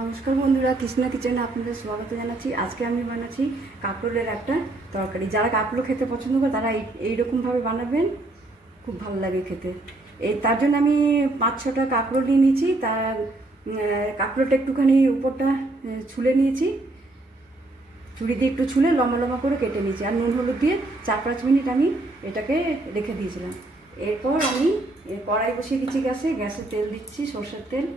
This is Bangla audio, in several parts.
নমস্কার বন্ধুরা, কৃষ্ণা কিচেনে আপনাদের স্বাগত জানাচ্ছি। আজকে আমি বানাচ্ছি কাঁকরোলের একটা তরকারি। যারা কাঁকরোল খেতে পছন্দ করে তারা এইরকমভাবে বানাবেন, খুব ভালো লাগে খেতে। তার জন্য আমি 5-6টা কাঁকরোল নিয়ে নিয়েছি। কাঁকরোলটা একটুখানি উপরটা ছুলে নিয়েছি, ছুরি দিয়ে একটু ছুলে লম্বা লম্বা করে কেটে নিয়েছি, আর নুন হলুদ দিয়ে 4-5 মিনিট আমি এটাকে রেখে দিয়েছিলাম। এরপর আমি কড়াই বসিয়ে দিচ্ছি গ্যাসে তেল দিচ্ছি, সরষের তেল।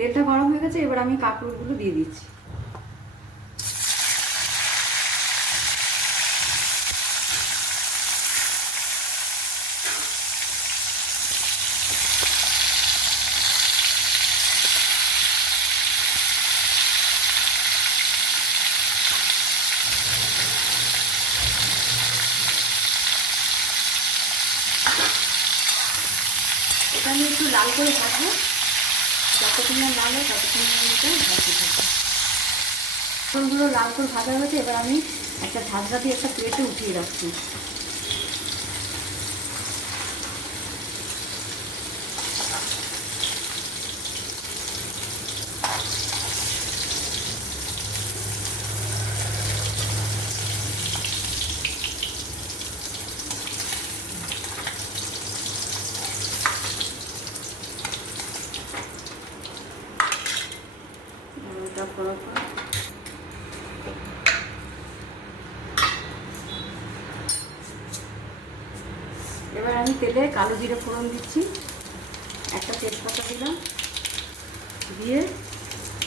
তেলটা গরম হয়ে গেছে, এবার আমি কাঁকরোলগুলো দিয়ে দিচ্ছি। এটা আমি একটু লাল করে ভাজবো, যতক্ষণ না লাল হয় ততক্ষণ আমি এটা ভাজতে থাকবো। কাঁকরোলগুলো লাল করে ভাজা হয়েছে, এবার আমি একটা ঝাঁঝরা দিয়ে একটা প্লেটে উঠিয়ে রাখছি। এবার আমি তেলে কালো জিরে ফোড়ন দিচ্ছি, একটা তেজপাতা দিলাম, দিয়ে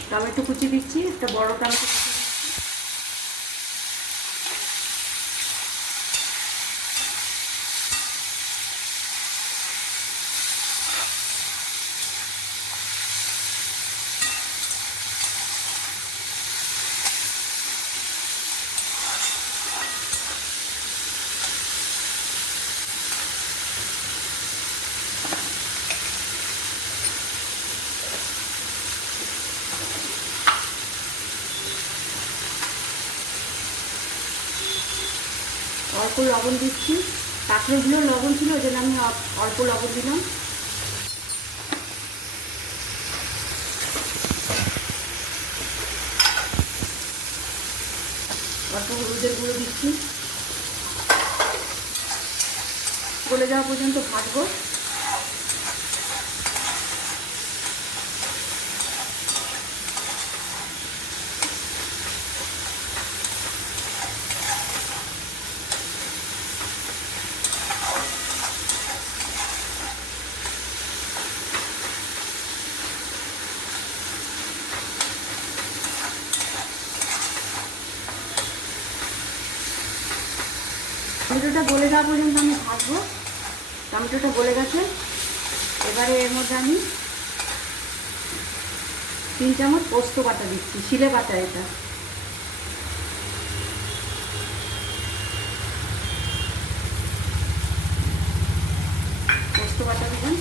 টমেটো কুচি দিচ্ছি, একটা বড় টমেটো কুচি দিচ্ছি। অল্প লবণ দিচ্ছি, কাঁকড়গুলো লবণ ছিল ওই জন্য আমি অল্প লবণ দিলাম। অল্প হলুদের গুঁড়ো দিচ্ছি, গলে যাওয়া পর্যন্ত ভাজবো। টমেটোটা গলে যাওয়া পর্যন্ত আমি ভাজবো। টমেটোটা গলে গেছে, এবারে এর মধ্যে আমি 3 চামচ পোস্ত বাটা দিচ্ছি, শিলে বাটা এটা। পোস্ত বাটা দিলাম,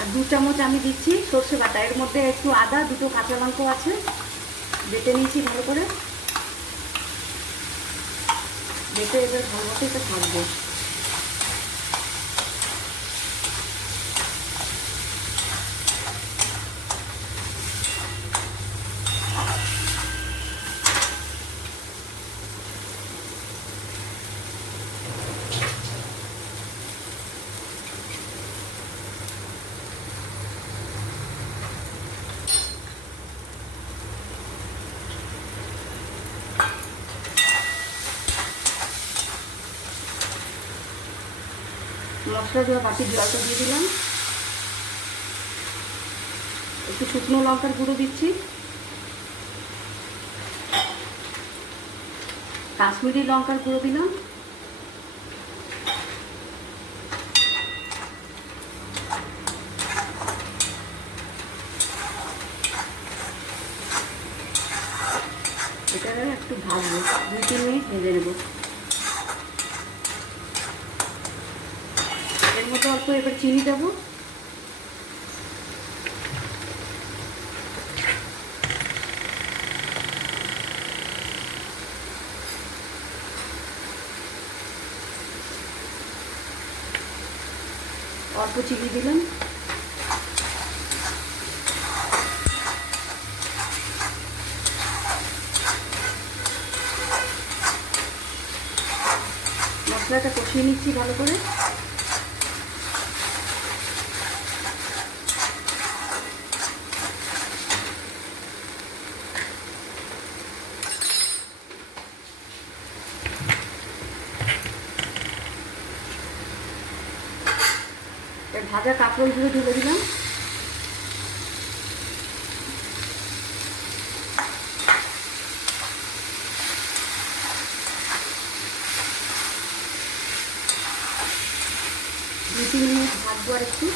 আর 2 চামচ আমি দিচ্ছি সর্ষে বাটা। এর মধ্যে একটু আদা, 2টো কাঁচা লঙ্কা আছে, বেটে নিয়েছি ভালো করে। বেটে এবার ভালো মতো এটা থাকবে। মশলা দেওয়া বাটির জলটা দিয়ে দিলাম, একটু শুকনো লঙ্কার গুঁড়ো দিচ্ছি, কাশ্মীরি লঙ্কার গুঁড়ো দিলাম, ভাজবো, 2-3 মিনিট ভেজে নেবো। এর মধ্যে অল্প এবার চিনি দেবো। অল্প চিনি দিলাম। মশলাটা কষিয়ে নিচ্ছি ভালো করে। ভাজা কাঁকরোলগুলো ঢেলে দিলাম। দু 3 মিনিট ভাজবো আর একটু।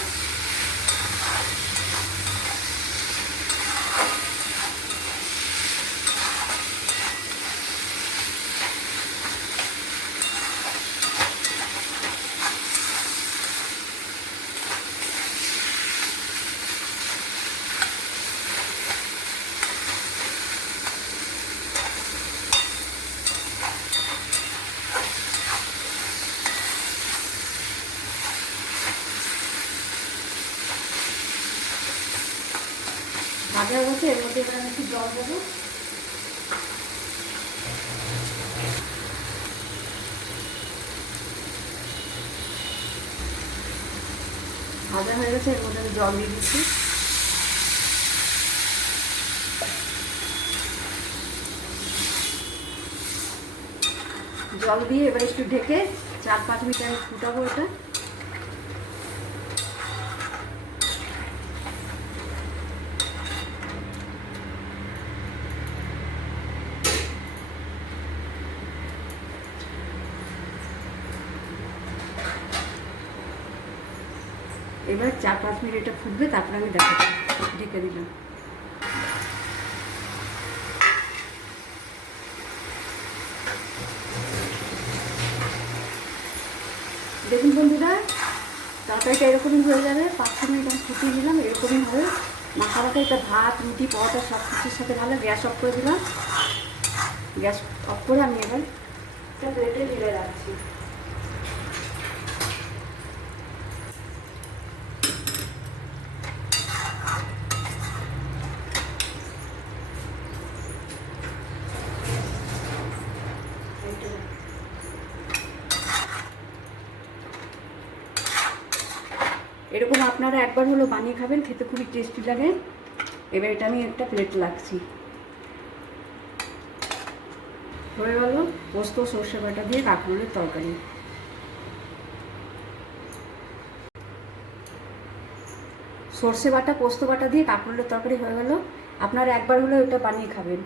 ভাজা হচ্ছে, এর মধ্যে এবার আমি একটু জল দেবো। ভাজা হয়ে গেছে, এর মধ্যে আমি জল দিয়ে দিচ্ছি। জল দিয়ে এবার একটু ঢেকে 4-5 মিনিট আমি ফুটাবো এটা। এবার 4-5 মিনিট এটা ফুটবে, তারপরে আমি দেখাবো। ঢেকে দিলাম। দেখুন বন্ধুরা, তরকারিটা এরকমই হয়ে যাবে। 5-6 মিনিট আমি ফুটিয়ে দিলাম, এরকমই হবে। মাখা মাখা এটা ভাত, রুটি, পরোটা সব কিছুর সাথে ভালো। গ্যাস অফ করে দিলাম। গ্যাস অফ করে আমি এবার একটা প্লেটে ঢেলে রাখছি। এরকম আপনারা একবার হলো বানিয়ে খাবেন, খেতে খুবই টেস্টি লাগে। এবার এটা আমি একটা প্লেট রাখছি। হয়ে গেল পোস্ত সর্ষে বাটা দিয়ে কাঁকরোলের তরকারি। সর্ষে বাটা পোস্ত বাটা দিয়ে কাঁকরোলের তরকারি হয়ে গেল। আপনারা একবার হলো এটা বানিয়ে খাবেন।